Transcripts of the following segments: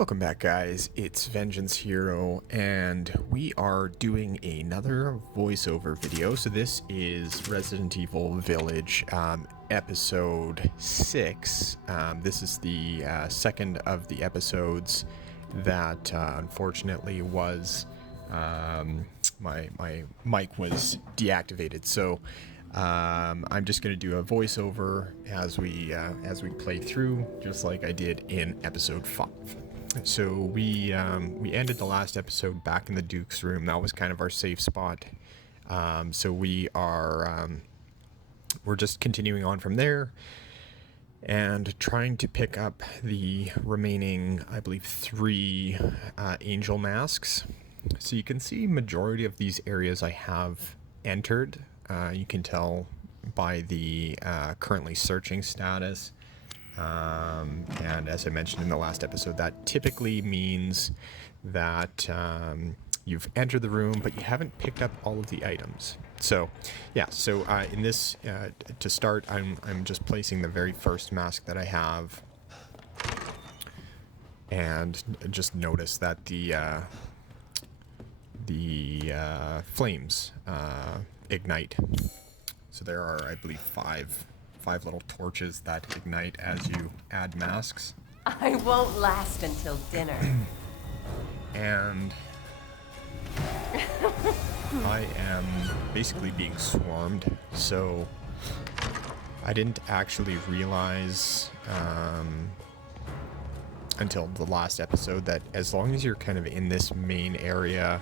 Welcome back, guys. It's Vengeance Hero, and we are doing another voiceover video. So this is Resident Evil Village, episode 6. This is the second of the episodes that unfortunately was my mic was deactivated. So I'm just going to do a voiceover as we play through, just like I did in episode 5. So we ended the last episode back in the Duke's room. That was kind of our safe spot. So we are we're just continuing on from there and trying to pick up the remaining, I believe, 3 angel masks. So you can see majority of these areas I have entered. You can tell by the currently searching status. And as I mentioned in the last episode, that typically means that you've entered the room, but you haven't picked up all of the items. So, yeah, so in this, to start, I'm just placing the very first mask that I have. And just notice that the flames ignite. So there are, I believe, five little torches that ignite as you add masks. I won't last until dinner. And I am basically being swarmed, so I didn't actually realize until the last episode that as long as you're kind of in this main area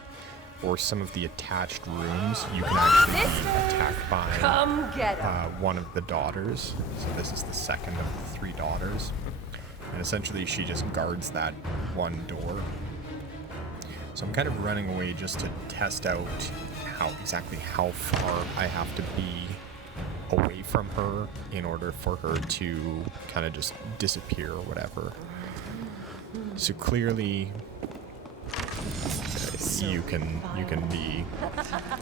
or some of the attached rooms, you can actually be attacked by one of the daughters. So this is the second of the 3 daughters. And essentially she just guards that one door. So I'm kind of running away just to test out exactly how far I have to be away from her in order for her to kind of just disappear or whatever. So clearly you can be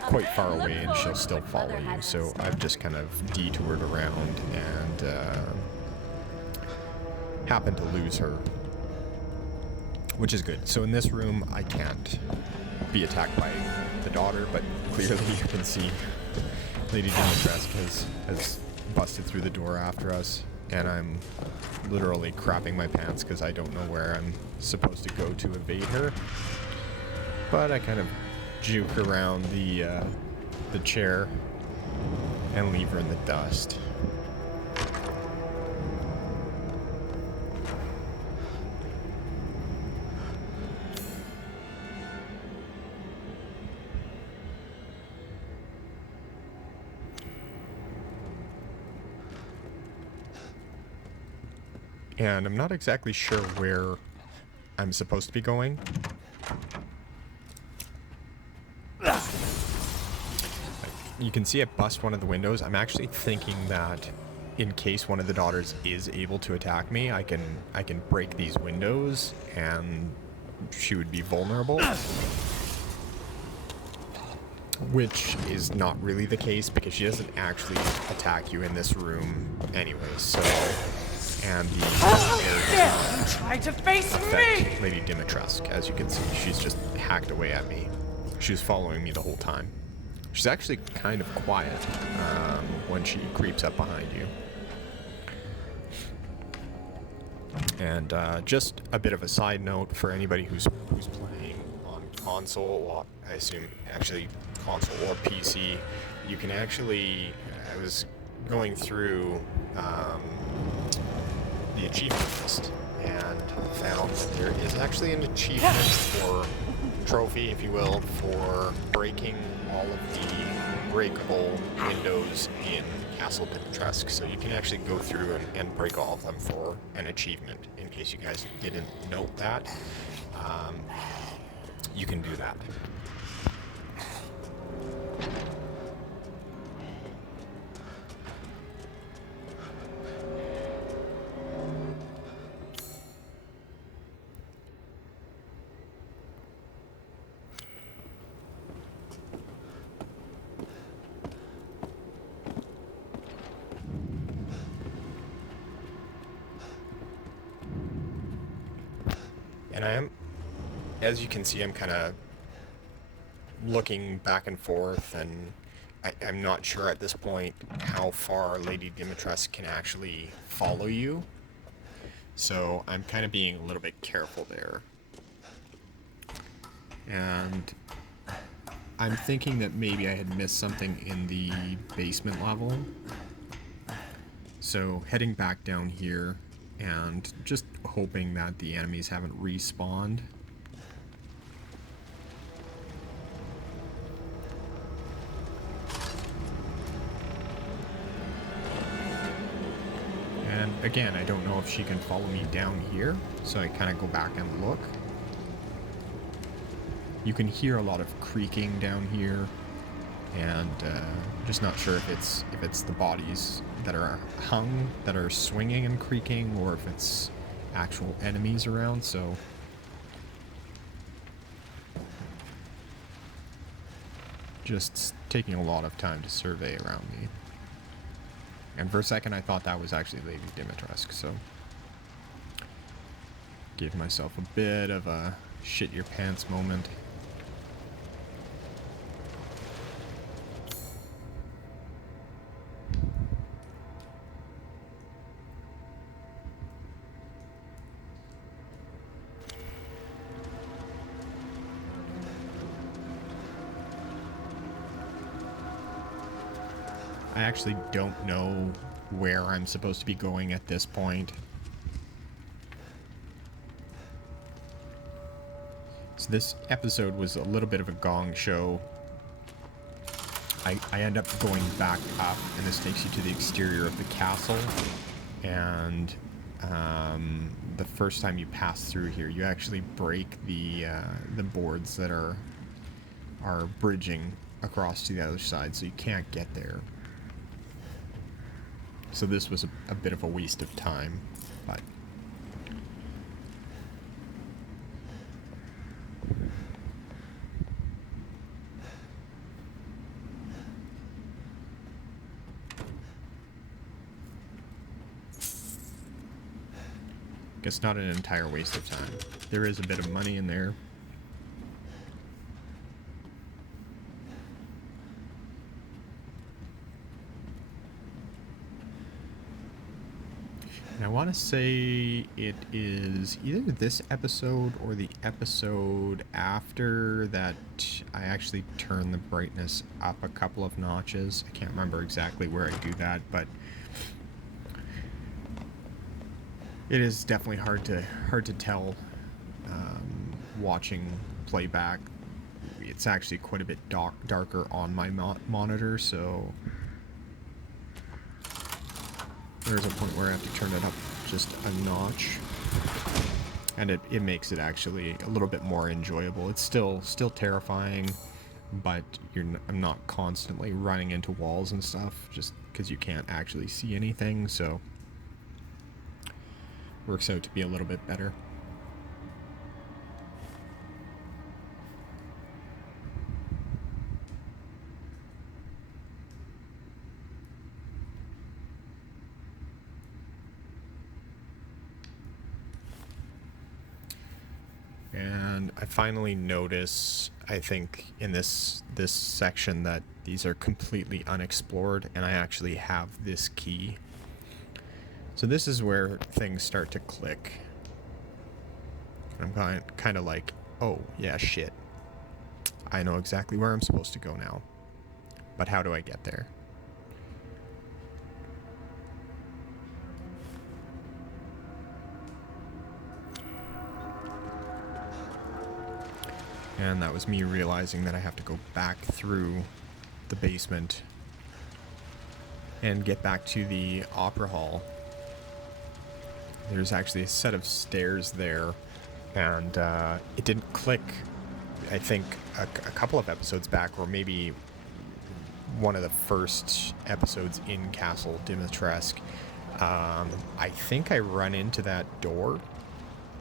quite far away and she'll still follow you. So I've just kind of detoured around and happened to lose her, which is good. So in this room I can't be attacked by the daughter, but clearly you can see Lady Dimitrescu has busted through the door after us, and I'm literally crapping my pants because I don't know where I'm supposed to go to evade her. But I kind of juke around the chair and leave her in the dust. And I'm not exactly sure where I'm supposed to be going. You can see it bust one of the windows. I'm actually thinking that in case one of the daughters is able to attack me, I can break these windows and she would be vulnerable. Which is not really the case because she doesn't actually attack you in this room anyway, so... And the Try to face me! Lady Dimitrescu, as you can see, she's just hacked away at me. She was following me the whole time. She's actually kind of quiet when she creeps up behind you. And just a bit of a side note for anybody who's playing on console, well, I assume actually console or PC, you can actually, I was going through the achievement list and found that there is actually an achievement or trophy, if you will, for breaking all of the breakable windows in Castle Dimitrescu. So you can actually go through and break all of them for an achievement. In case you guys didn't note that, you can do that. And I am, as you can see, I'm kind of looking back and forth, and I'm not sure at this point how far Lady Dimitrescu can actually follow you. So I'm kind of being a little bit careful there. And I'm thinking that maybe I had missed something in the basement level. So heading back down here and just hoping that the enemies haven't respawned. And again, I don't know if she can follow me down here, so I kind of go back and look. You can hear a lot of creaking down here, and just not sure if it's the bodies that are hung that are swinging and creaking, or if it's actual enemies around. So just taking a lot of time to survey around me. And for a second I thought that was actually Lady Dimitrescu, so gave myself a bit of a shit your pants moment. I actually don't know where I'm supposed to be going at this point. So this episode was a little bit of a gong show. I end up going back up, and this takes you to the exterior of the castle. And the first time you pass through here, you actually break the boards that are bridging across to the other side, so you can't get there. So this was a bit of a waste of time, but guess not an entire waste of time. There is a bit of money in there. And I want to say it is either this episode or the episode after that I actually turn the brightness up a couple of notches. I can't remember exactly where I do that, but it is definitely hard to tell watching playback. It's actually quite a bit darker on my monitor, so there's a point where I have to turn it up just a notch, and it makes it actually a little bit more enjoyable. It's still terrifying, but I'm not constantly running into walls and stuff just because you can't actually see anything, so works out to be a little bit better. And I finally notice, I think, in this section that these are completely unexplored, and I actually have this key. So this is where things start to click. I'm kind of like, oh, yeah, shit. I know exactly where I'm supposed to go now. But how do I get there? And that was me realizing that I have to go back through the basement and get back to the opera hall. There's actually a set of stairs there, and it didn't click, I think, a couple of episodes back, or maybe one of the first episodes in Castle Dimitrescu. I think I run into that door,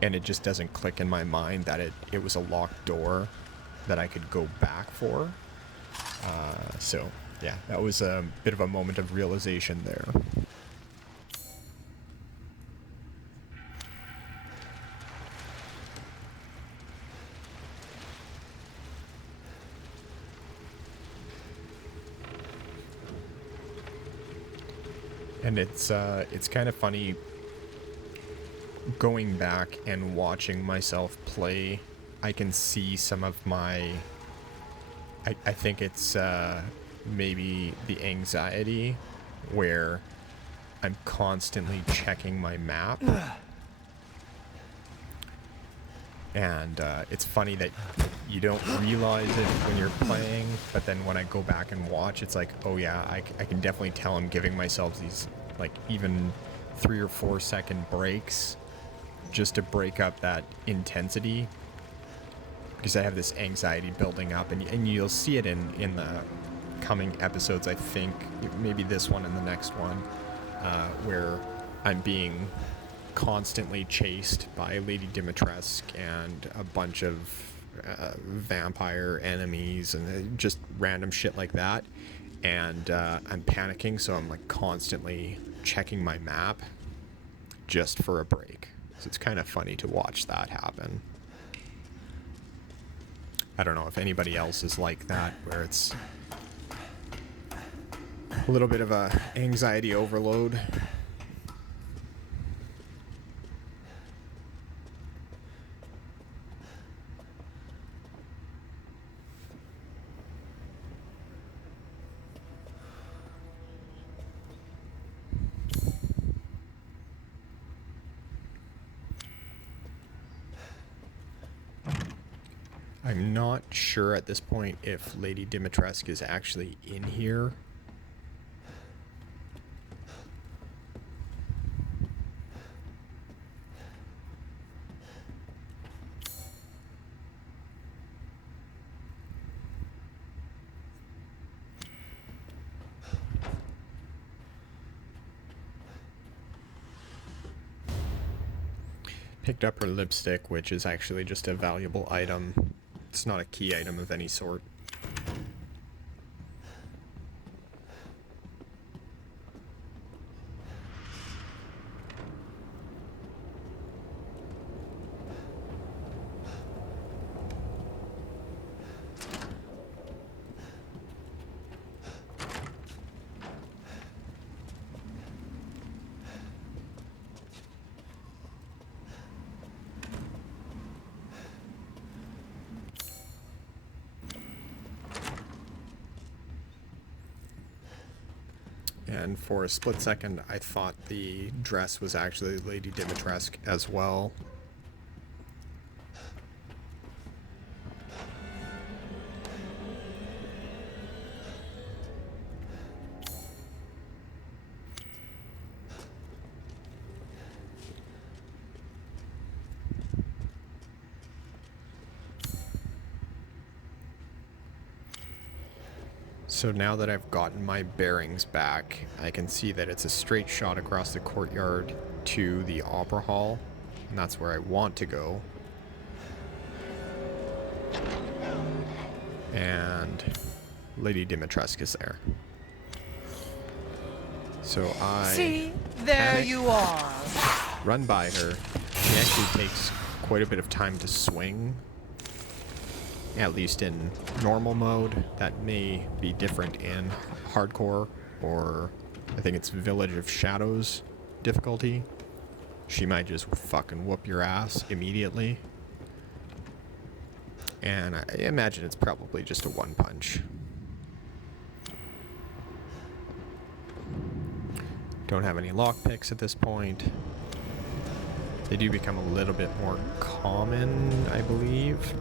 and it just doesn't click in my mind that it was a locked door that I could go back for. So, yeah, that was a bit of a moment of realization there. And it's kind of funny going back and watching myself play. I can see some of my, I think it's maybe the anxiety where I'm constantly checking my map. And it's funny that you don't realize it when you're playing, but then when I go back and watch, it's like, oh yeah, I can definitely tell I'm giving myself these, like, even 3 or 4 second breaks just to break up that intensity, because I have this anxiety building up, and you'll see it in the coming episodes, I think, maybe this one and the next one, where I'm being constantly chased by Lady Dimitrescu and a bunch of vampire enemies and just random shit like that, and I'm panicking, so I'm like constantly checking my map just for a break. So it's kind of funny to watch that happen. I don't know if anybody else is like that, where it's a little bit of a anxiety overload. I'm not sure at this point if Lady Dimitrescu is actually in here. Picked up her lipstick, which is actually just a valuable item. It's not a key item of any sort. And for a split second, I thought the dress was actually Lady Dimitrescu as well. So now that I've gotten my bearings back, I can see that it's a straight shot across the courtyard to the Opera Hall, and that's where I want to go. And Lady Dimitrescu is there. So I see, there you are. Run by her. She actually takes quite a bit of time to swing. At least in normal mode. That may be different in hardcore, or I think it's Village of Shadows difficulty. She might just fucking whoop your ass immediately. And I imagine it's probably just a one punch. Don't have any lockpicks at this point. They do become a little bit more common, I believe.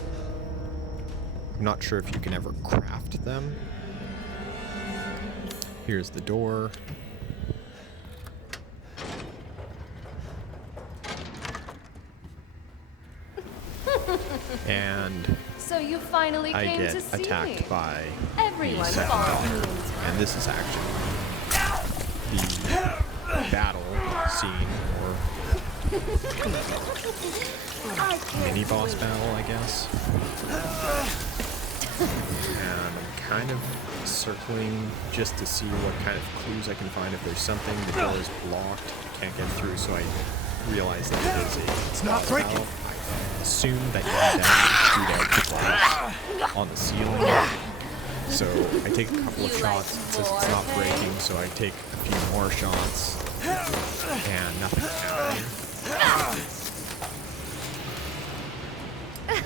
I'm not sure if you can ever craft them. Here's the door. And so you finally I came get to see attacked me. by Everyone the follows me. and this is actually the battle scene, or mini boss battle, I guess. And I'm kind of circling just to see what kind of clues I can find. If there's something, the door is blocked, can't get through, so I realize that it is a It's not breaking. battle. I assume that you can then shoot out the light on the ceiling. So I take a couple of shots. It says it's not breaking, so I take a few more shots, and nothing's happening.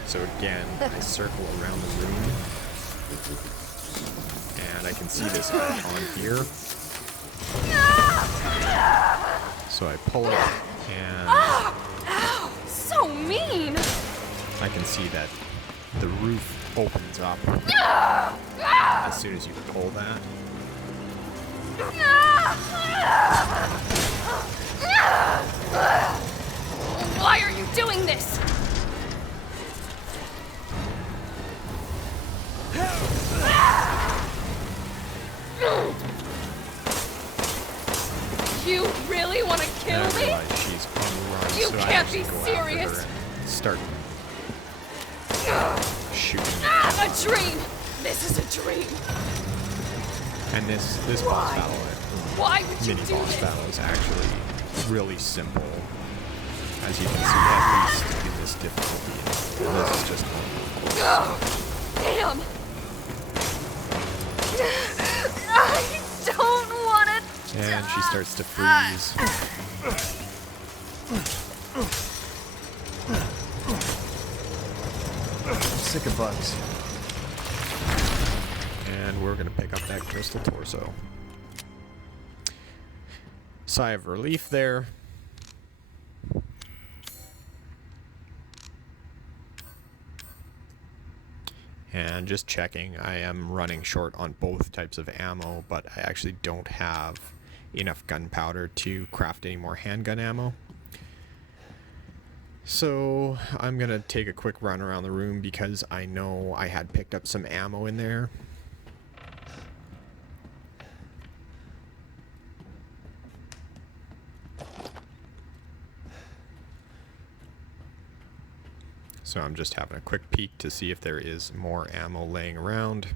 So again, I circle around the room, and I can see this icon here. So I pull it, and Ow! So mean! I can see that the roof opens up as soon as you pull that. Why are you doing this? You really want to kill And I me? realize she's on the run, You so I can't actually be go serious. after her and start shooting. A dream! This is a dream! And this boss Why? battle, Why would you mini do boss this? battle, is actually really simple, as you can see, at least in this difficulty. This is just Damn! I don't want it. and she starts to freeze. I'm sick of bugs. And we're gonna pick up that crystal torso. Sigh of relief there. And just checking, I am running short on both types of ammo, but I actually don't have enough gunpowder to craft any more handgun ammo. So I'm gonna take a quick run around the room because I know I had picked up some ammo in there. So I'm just having a quick peek to see if there is more ammo laying around.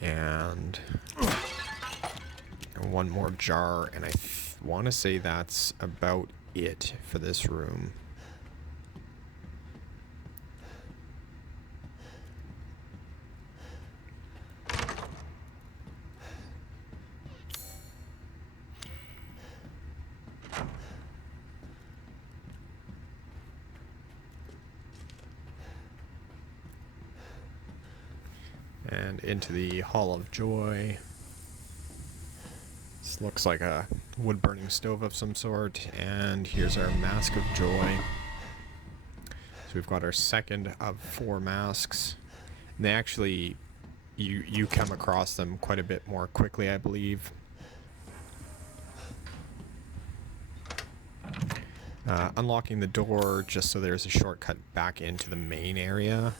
And one more jar, and I want to say that's about it for this room. And into the Hall of Joy. This looks like a wood-burning stove of some sort. And here's our Mask of Joy. So we've got our second of 4 masks. And they actually, you come across them quite a bit more quickly, I believe. Unlocking the door just so there's a shortcut back into the main area.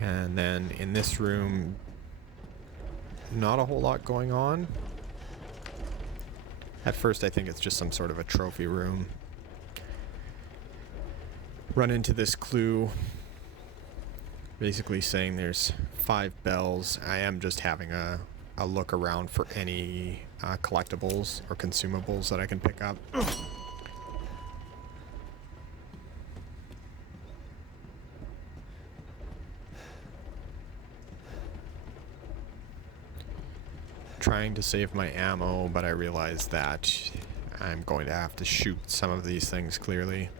And then in this room, not a whole lot going on. At first I think it's just some sort of a trophy room. Run into this clue, basically saying there's 5 bells. I am just having a look around for any collectibles or consumables that I can pick up. Trying to save my ammo, but I realize that I'm going to have to shoot some of these things clearly.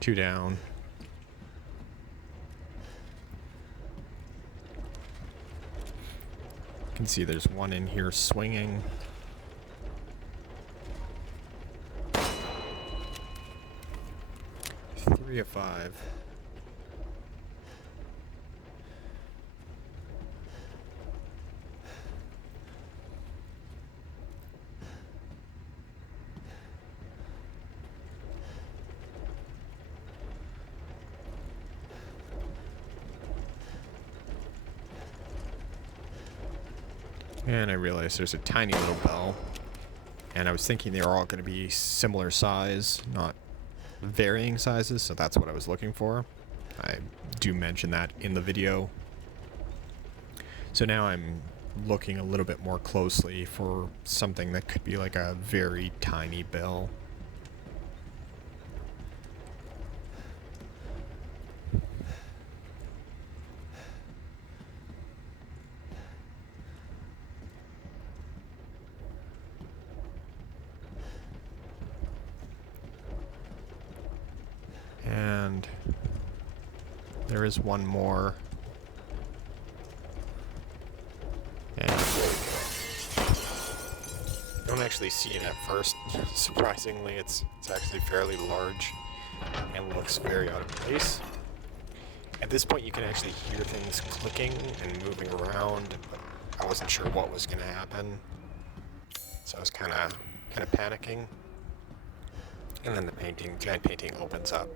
Two down. You can see there's one in here swinging. 3 of 5. And I realized there's a tiny little bell. And I was thinking they were all going to be similar size, not varying sizes, so that's what I was looking for. I do mention that in the video So now I'm looking a little bit more closely for something that could be like a very tiny bill. And there is one more. And you don't actually see it at first. Surprisingly, it's actually fairly large and looks very out of place. At this point, you can actually hear things clicking and moving around, but I wasn't sure what was going to happen, so I was kind of panicking. And then the giant painting opens up.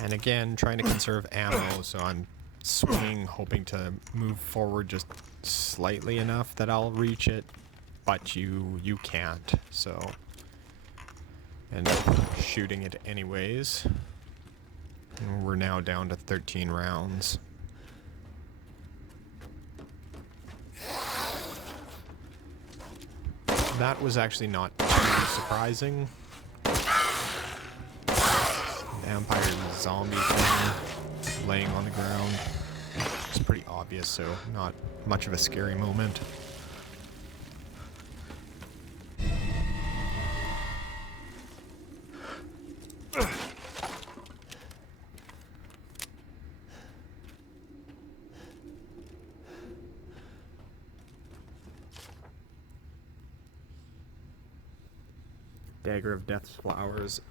And again, trying to conserve ammo, so I'm swinging, hoping to move forward just slightly enough that I'll reach it, but you can't, so... And shooting it anyways. And we're now down to 13 rounds. That was actually not too surprising. Vampire zombie thing laying on the ground. It's pretty obvious, so not much of a scary moment. Dagger of Death's Flowers.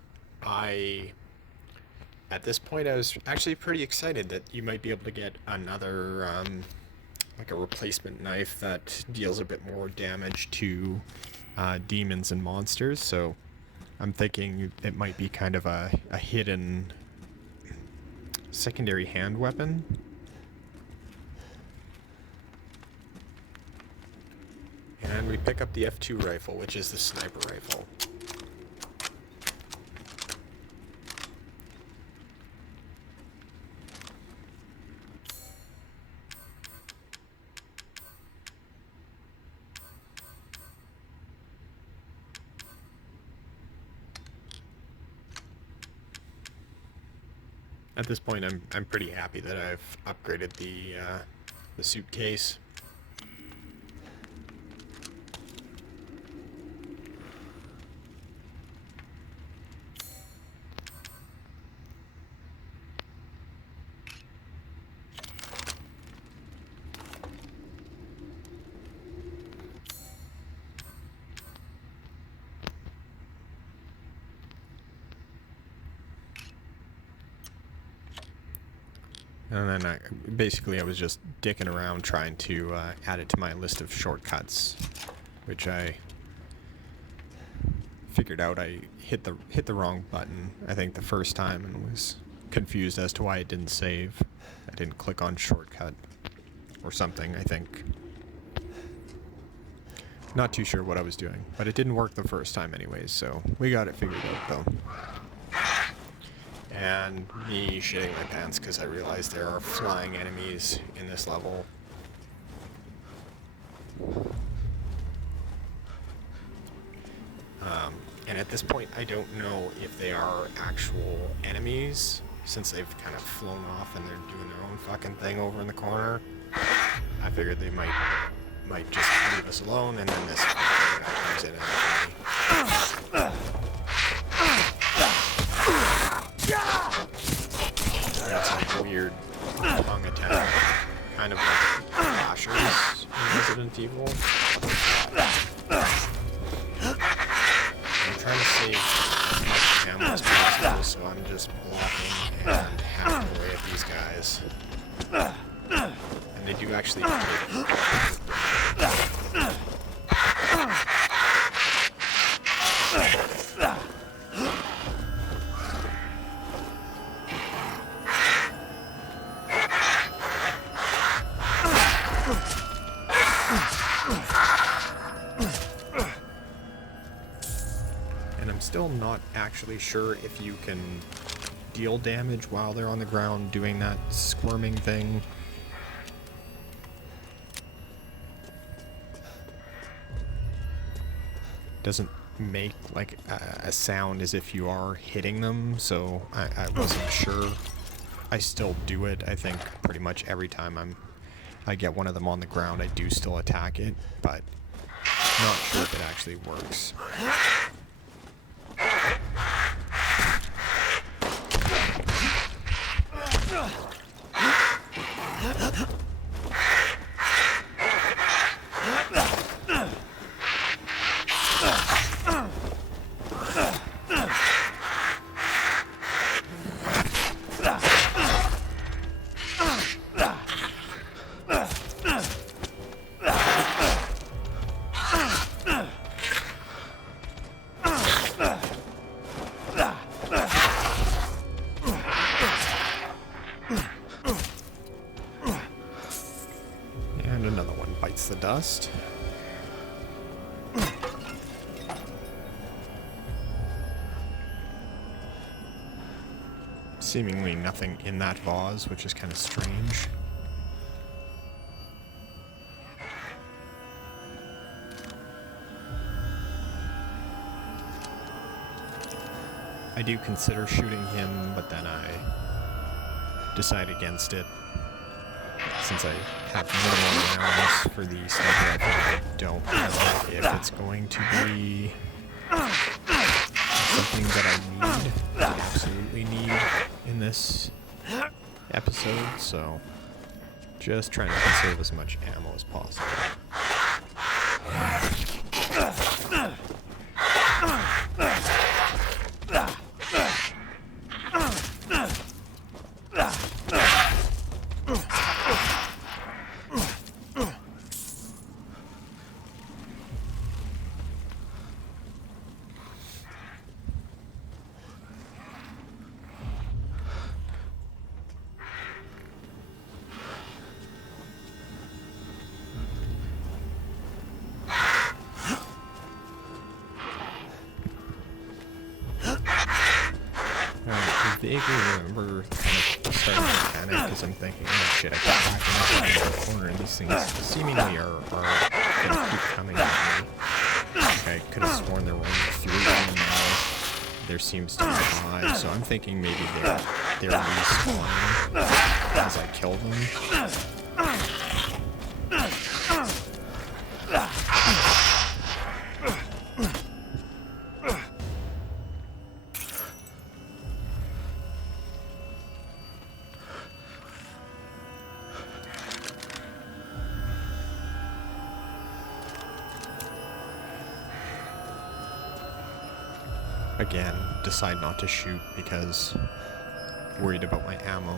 At this point, I was actually pretty excited that you might be able to get another, like a replacement knife that deals a bit more damage to demons and monsters, so I'm thinking it might be kind of a hidden secondary hand weapon. And we pick up the F2 rifle, which is the sniper rifle. At this point, I'm pretty happy that I've upgraded the suitcase. And then I was just dicking around trying to add it to my list of shortcuts, which I figured out I hit the wrong button, I think, the first time, and was confused as to why it didn't save. I didn't click on shortcut or something, I think. Not too sure what I was doing, but it didn't work the first time anyways, so we got it figured out though. And me shitting my pants because I realized there are flying enemies in this level. And at this point, I don't know if they are actual enemies, since they've kind of flown off and they're doing their own fucking thing over in the corner. I figured they might just leave us alone, and then this comes in and that's a weird tongue attack, kind of like LASHERS. in Resident Evil. I'm trying to save as much ammo as possible, so I'm just blocking and hacking away at these guys. And they do actually take. And I'm still not actually sure if you can deal damage while they're on the ground doing that squirming thing. Doesn't make like a sound as if you are hitting them, so I wasn't sure. I still do it. I think pretty much every time I get one of them on the ground, I do still attack it, but not sure if it actually works. And another one bites the dust. Seemingly nothing in that vase, which is kind of strange. I do consider shooting him, but then I decide against it. Since I have minimal rounds for the sniper rifle, I don't know if it's going to be something that I absolutely need in this episode, so just trying to conserve as much ammo as possible. I vaguely remember kind of starting to panic because I'm thinking, oh shit, I got back in the corner and these things seemingly are gonna keep coming at me. Like I could have sworn there were only 3 of them now. There seems to be 5, so I'm thinking maybe they're respawning as I kill them. Again, decide not to shoot because worried about my ammo.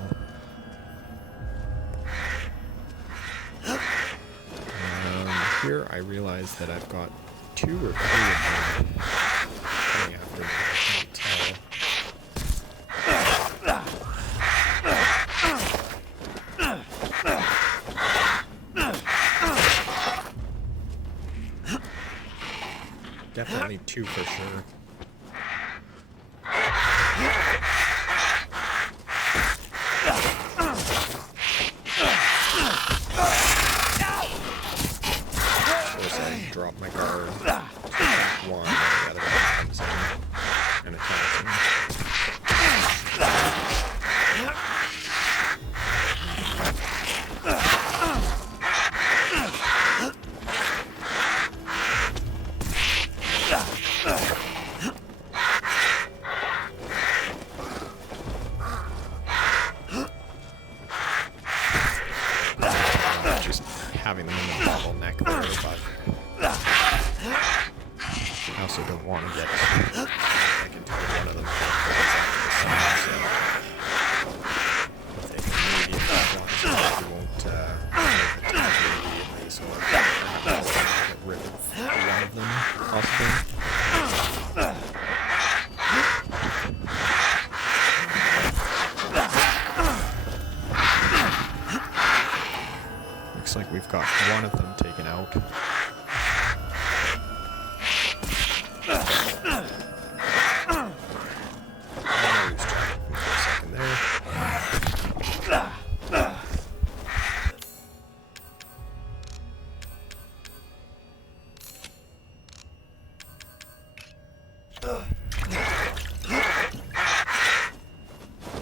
Here I realize that I've got 2 or 3 of them coming after me. I can't tell. Definitely 2 for sure. Drop my guard. One, and the other one comes in and attacks me. having them in the bottleneck there, but I also don't want to get like into one of them. So if they can immediately want to, we won't attack immediately, so I'll get rid of one of them, possibly. Looks like we've got one of them taken out.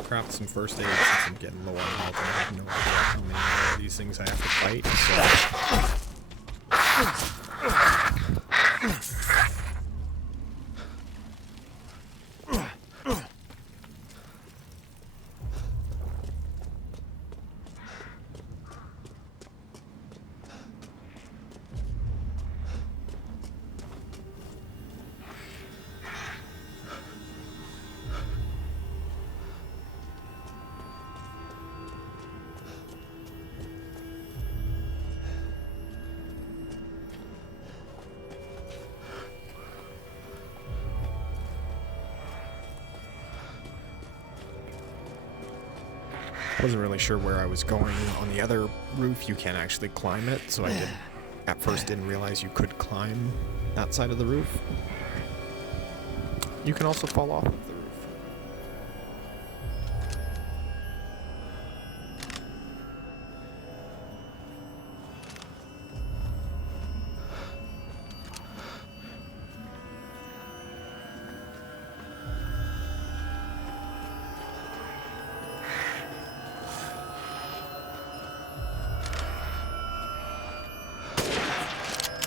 Craft some first aid since I'm getting low on health and I have no idea how many of these things I have to fight, wasn't really sure where I was going. On the other roof, you can't actually climb it, so at first didn't realize you could climb that side of the roof. You can also fall off of the roof.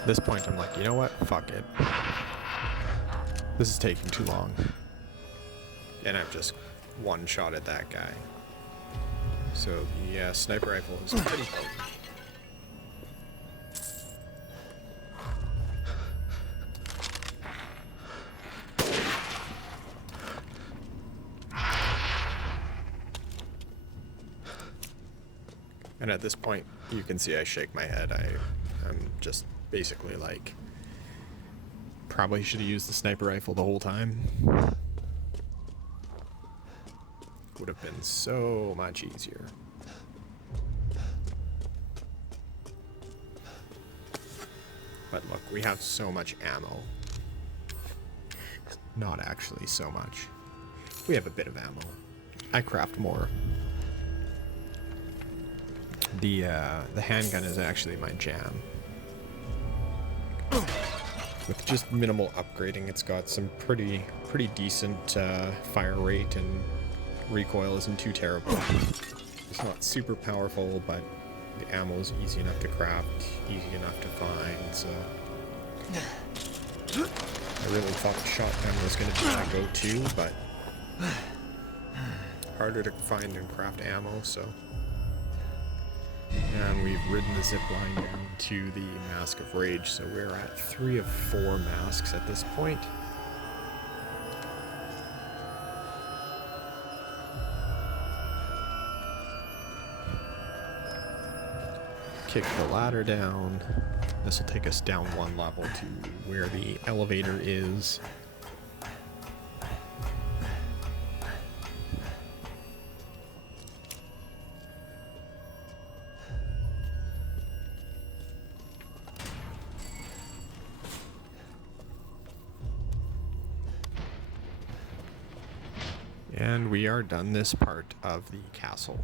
At this point, I'm like, you know what? Fuck it. This is taking too long. And I've just one-shotted that guy. So the sniper rifle is pretty potent. And at this point, you can see I shake my head. I'm just basically like, probably should have used the sniper rifle the whole time. Would have been so much easier. But look, we have so much ammo. Not actually so much. We have a bit of ammo. I craft more. The handgun is actually my jam. With just minimal upgrading, it's got some pretty decent fire rate, and recoil isn't too terrible. It's not super powerful, but the ammo is easy enough to craft, easy enough to find, so... I really thought the shotgun was going to be my go-to, but... harder to find and craft ammo, so... And we've ridden the zip line down to the Mask of Rage, so we're at 3 of 4 masks at this point. Kick the ladder down. This will take us down 1 level to where the elevator is. And we are done this part of the castle.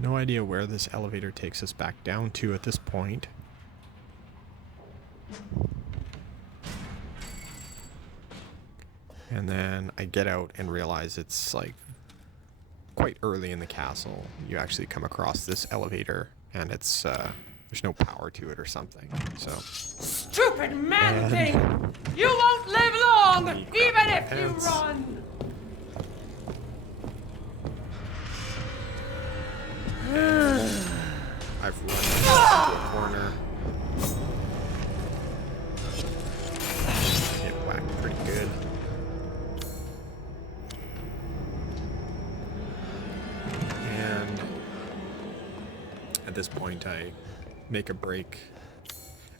No idea where this elevator takes us back down to at this point. And then I get out and realize it's like quite early in the castle. You actually come across this elevator and it's there's no power to it or something. So Stupid man thing! You won't live long, even if you run! at this point I make a break.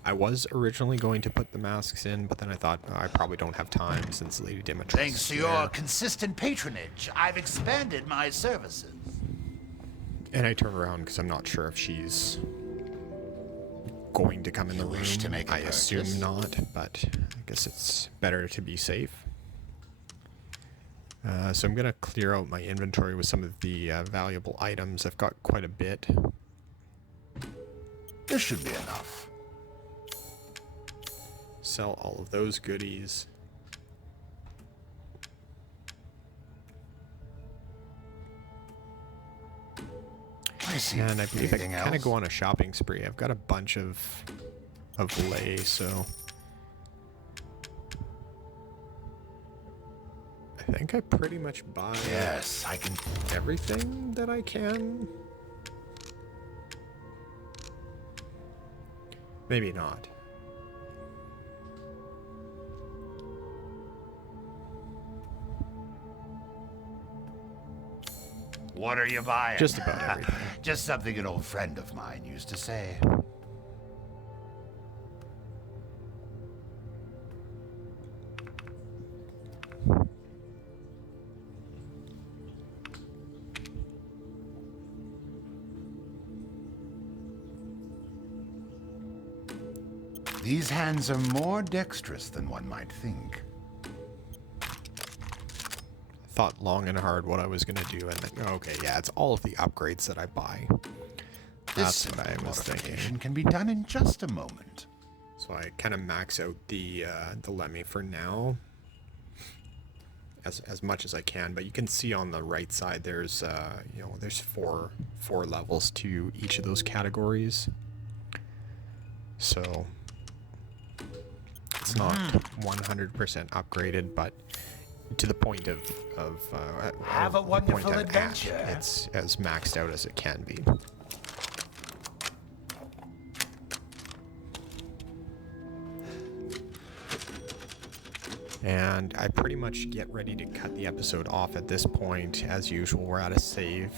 I was originally going to put the masks in, but then I thought I probably don't have time since Lady Dimitri. Thanks to your consistent patronage, I've expanded my services. And I turn around because I'm not sure if she's going to come in the room. Wish to make a I assume purchase? not, but I guess it's better to be safe. So I'm going to clear out my inventory with some of the valuable items. I've got quite a bit. This should be enough. Sell all of those goodies. I see. And I believe I can Anything kind of else? go on a shopping spree. I've got a bunch of lay, so I think I pretty much buy Yes, I can. everything that I can. Maybe not. What are you buying? Just about everything. Just something an old friend of mine used to say. These hands are more dexterous than one might think. Thought long and hard what I was going to do, and then, okay, yeah, it's all of the upgrades that I buy. This That's what I was thinking. modification can be done in just a moment. So I kind of max out the Lemmy for now, as much as I can. But you can see on the right side there's there's four levels to each of those categories. So it's not 100% upgraded, but to the point of Have a the point wonderful I'm at, adventure. it's as maxed out as it can be. And I pretty much get ready to cut the episode off at this point. As usual, we're at a save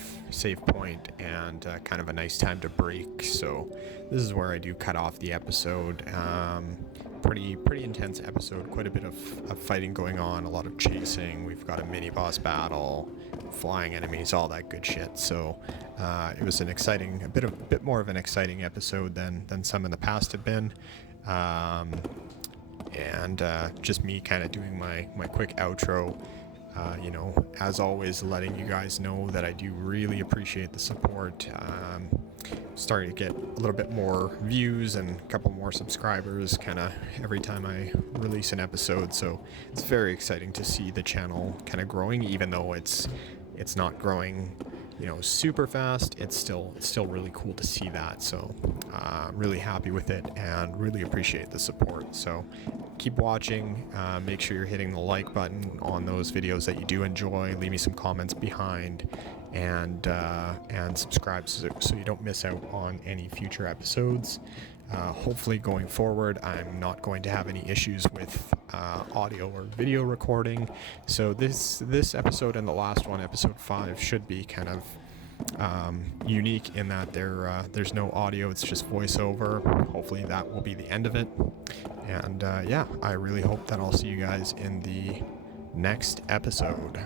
point and kind of a nice time to break. So this is where I do cut off the episode. Pretty intense episode. Quite a bit of fighting going on. A lot of chasing. We've got a mini boss battle, flying enemies, all that good shit. So it was an exciting, a bit more of an exciting episode than some in the past have been. And just me kind of doing my quick outro, as always, letting you guys know that I do really appreciate the support. Starting to get a little bit more views and a couple more subscribers kind of every time I release an episode, so it's very exciting to see the channel kind of growing, even though it's not growing super fast. It's still really cool to see that, so really happy with it and really appreciate the support. So keep watching. Make sure you're hitting the like button on those videos that you do enjoy. Leave me some comments behind, and subscribe so you don't miss out on any future episodes. Hopefully going forward, I'm not going to have any issues with audio or video recording. So this episode and the last one, episode 5, should be kind of unique in that there's no audio, it's just voiceover. Hopefully that will be the end of it. And yeah, I really hope that I'll see you guys in the next episode.